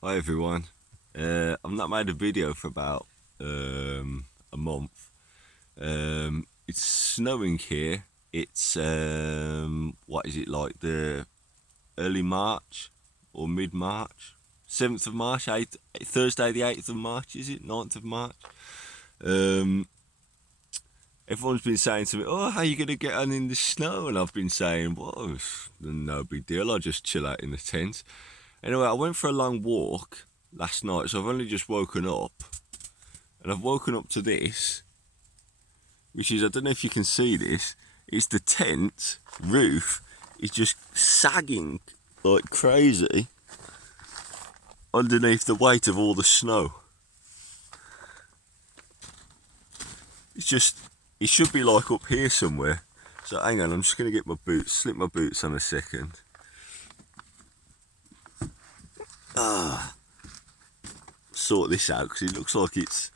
Hi everyone. I've not made a video for about a month. It's snowing here. It's what is it, like the early March or mid March? 7th of March, 8th, Thursday the 8th of March, is it? 9th of March. Um, Everyone's been saying to me, "Oh, how are you gonna get on in the snow?" And I've been saying, "Well, it's no big deal. I'll just chill out in the tent." Anyway, I went for a long walk last night, so I've only just woken up, and I've woken up to this, which is, I don't know if you can see this. It's the tent roof is just sagging like crazy underneath the weight of all the snow. It's just, it should be like up here somewhere. So hang on, I'm just gonna get my boots, slip my boots on a second. Sort this out because it looks like it's.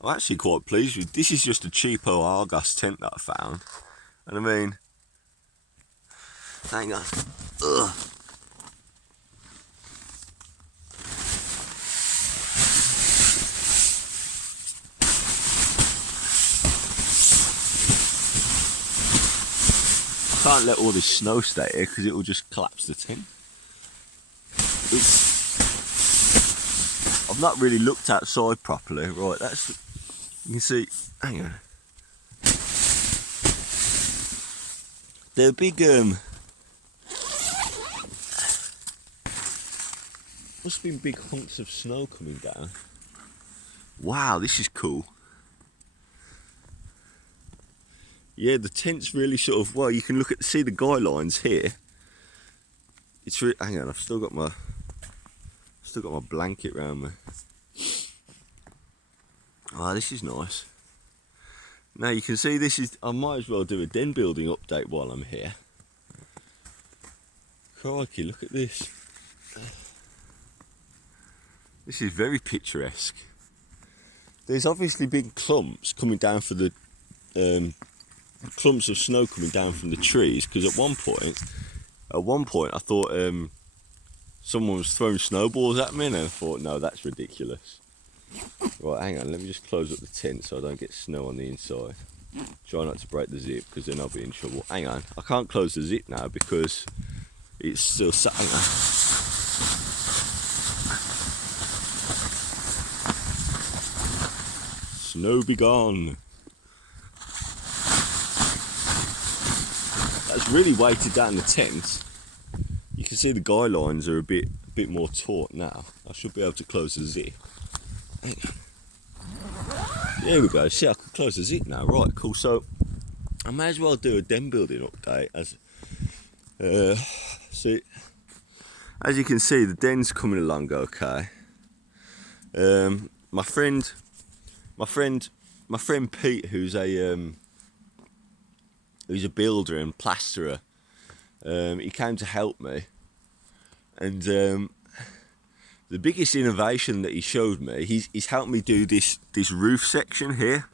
I'm actually quite pleased with. This is just a cheapo Argos tent that I found, and I mean, hang on. Ugh. I can't let all this snow stay here because it will just collapse the tent. I've not really looked outside properly. Right, that's, you can see. Hang on. They're big. Must have been big hunks of snow coming down. Wow, this is cool. Yeah, the tent's really sort of, well, you can see the guy lines here. It's really, hang on, I've still got my blanket around me. Oh, this is nice. Now you can see this is, I might as well do a den building update while I'm here. Crikey, look at this. This is very picturesque. There's obviously been clumps coming down for the, clumps of snow coming down from the trees, because at one point I thought someone was throwing snowballs at me, and I thought, no, that's ridiculous. Right, hang on, let me just close up the tent so I don't get snow on the inside. Try not to break the zip because then I'll be in trouble. Hang on, I can't close the zip now because it's still sat. Hang on. Snow be gone. That's really weighted down the tent. You can see the guy lines are a bit more taut now. I should be able to close the zip. Hang on. There we go. See, I can close the zip now. Right, cool. So I may as well do a den building update. So as you can see, the den's coming along okay. My friend Pete, who's a builder and plasterer, he came to help me, and the biggest innovation that he showed me, he's helped me do this roof section here.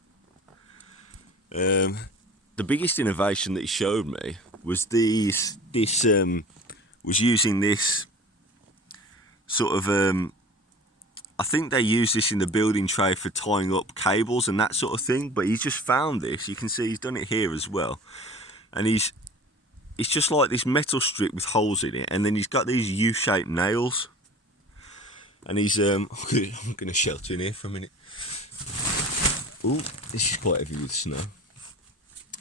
The biggest innovation that he showed me was was using this sort of I think they use this in the building trade for tying up cables and that sort of thing, but he's just found this. You can see he's done it here as well, and it's just like this metal strip with holes in it, and then he's got these U-shaped nails. And he's, I'm going to shelter in here for a minute. Ooh, this is quite heavy with snow.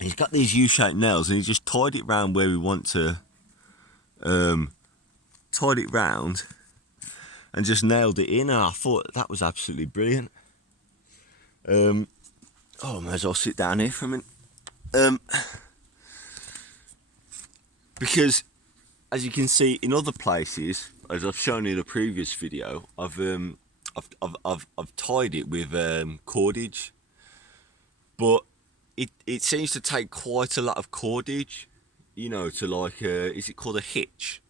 He's got these U-shaped nails, and he just tied it round where we want to, tied it round, and just nailed it in. And I thought that was absolutely brilliant. Oh, I might as well sit down here for a minute. Because, as you can see in other places, as I've shown in a previous video, I've tied it with cordage, but it seems to take quite a lot of cordage, you know, to like is it called a hitch?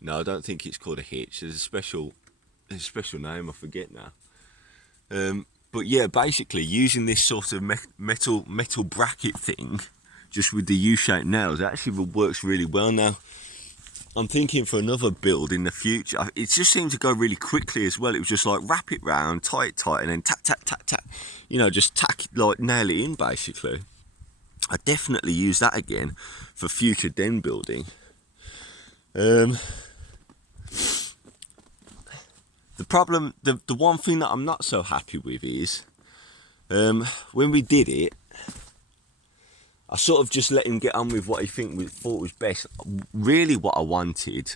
No, I don't think it's called a hitch. There's a special name, I forget now. But yeah, basically using this sort of metal bracket thing, just with the U-shaped nails, it actually works really well now. I'm thinking for another build in the future. It just seemed to go really quickly as well. It was just like wrap it round, tie it tight, and then tack, tack, tack, tack. You know, just tack, like nail it in basically. I definitely use that again for future den building. The problem, the one thing that I'm not so happy with is when we did it, I sort of just let him get on with what he thought was best. Really what I wanted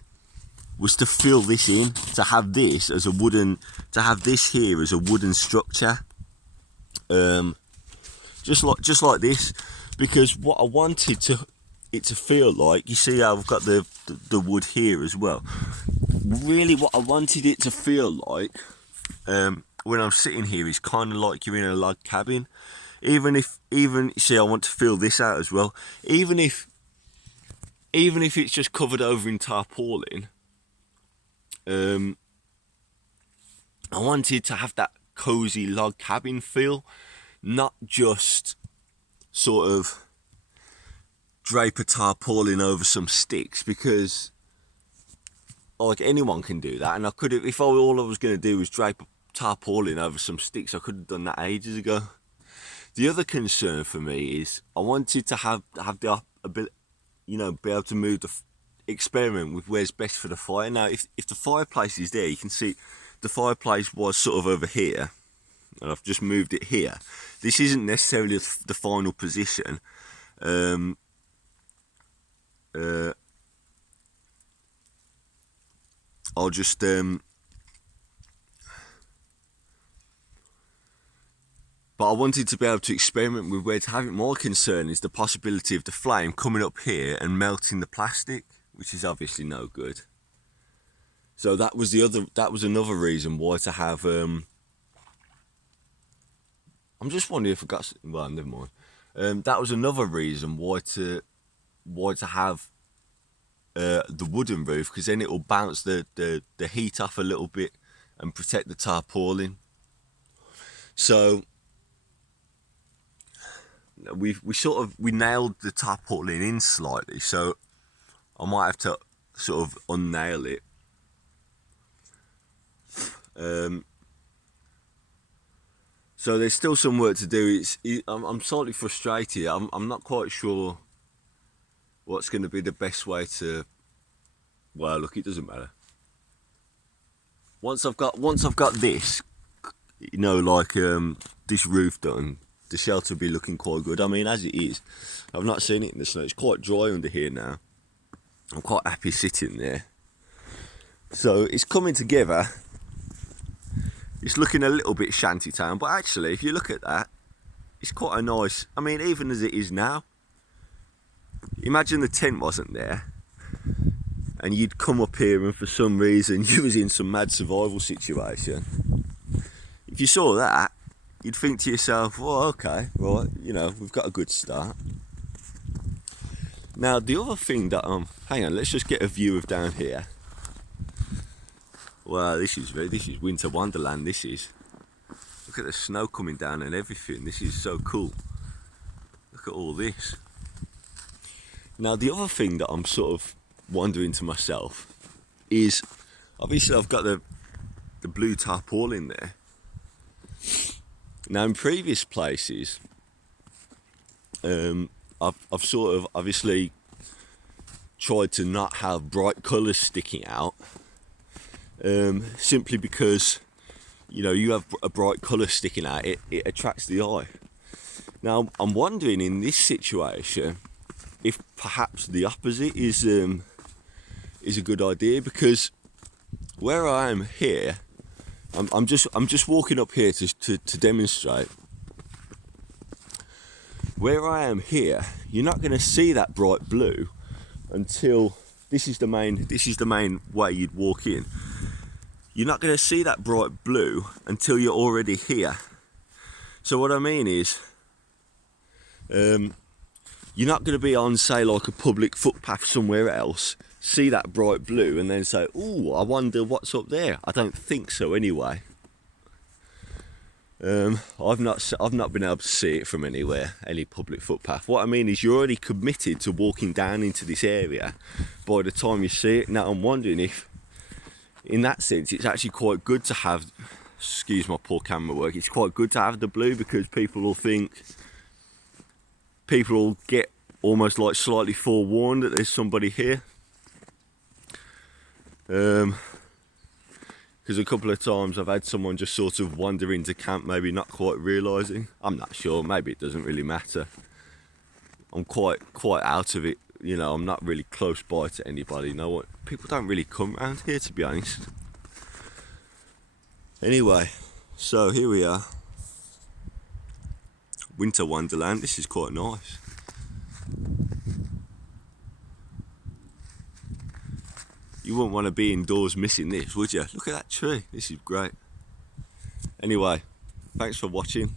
was to fill this in, to have this as a wooden, to have this here as a wooden structure. Just like this, because what I wanted it to feel like, you see how I've got the wood here as well. Really what I wanted it to feel like when I'm sitting here is kind of like you're in a log cabin. Even see, I want to fill this out as well. Even if it's just covered over in tarpaulin, I wanted to have that cozy log cabin feel, not just sort of drape a tarpaulin over some sticks, because like anyone can do that, and I could have, if all I was going to do was drape a tarpaulin over some sticks, I could have done that ages ago. The other concern for me is I wanted to have the ability, you know, be able to move experiment with where's best for the fire. Now, if the fireplace is there, you can see the fireplace was sort of over here, and I've just moved it here. This isn't necessarily the final position. I'll just but I wanted to be able to experiment with where to have it. More concern is the possibility of the flame coming up here and melting the plastic, which is obviously no good. So that was another reason why to have I'm just wondering if I got, well, never mind. That was another reason why to have the wooden roof, because then it will bounce the heat off a little bit and protect the tarpaulin. So we nailed the tarpaulin in slightly, so I might have to sort of unnail it. So there's still some work to do. I'm slightly frustrated. I'm not quite sure what's going to be the best way to. Well, look, it doesn't matter. Once I've got this, you know, like this roof done, the shelter will be looking quite good. I mean, as it is, I've not seen it in the snow. It's quite dry under here now. I'm quite happy sitting there. So it's coming together. It's looking a little bit shantytown, but actually, if you look at that, it's quite a nice. I mean, even as it is now. Imagine the tent wasn't there, and you'd come up here, and for some reason you was in some mad survival situation. If you saw that, you'd think to yourself, "Well, okay, right, you know, we've got a good start." Now, the other thing that hang on, let's just get a view of down here. Wow, this is winter wonderland. This is. Look at the snow coming down and everything. This is so cool. Look at all this. Now, the other thing that I'm sort of wondering to myself is, obviously I've got the blue tarpaulin there. Now, in previous places, I've sort of obviously tried to not have bright colours sticking out, simply because, you know, you have a bright colour sticking out, it attracts the eye. Now, I'm wondering in this situation if perhaps the opposite is a good idea, because where I am here, I'm just walking up here to demonstrate. Where I am here, you're not going to see that bright blue until this is the main way you'd walk in. You're not going to see that bright blue until you're already here. So what I mean is, you're not going to be on, say, like a public footpath somewhere else, see that bright blue and then say, "Ooh, I wonder what's up there." I don't think so anyway. I've not been able to see it from anywhere, any public footpath. What I mean is you're already committed to walking down into this area by the time you see it. Now I'm wondering if, in that sense, it's actually quite good to have, excuse my poor camera work, it's quite good to have the blue, because people will get almost like slightly forewarned that there's somebody here. Because a couple of times I've had someone just sort of wander into camp, maybe not quite realising. I'm not sure, maybe it doesn't really matter. I'm quite out of it, you know, I'm not really close by to anybody. You know what? People don't really come around here, to be honest. Anyway, so here we are. Winter Wonderland, this is quite nice. You wouldn't want to be indoors missing this, would you? Look at that tree, this is great. Anyway, thanks for watching.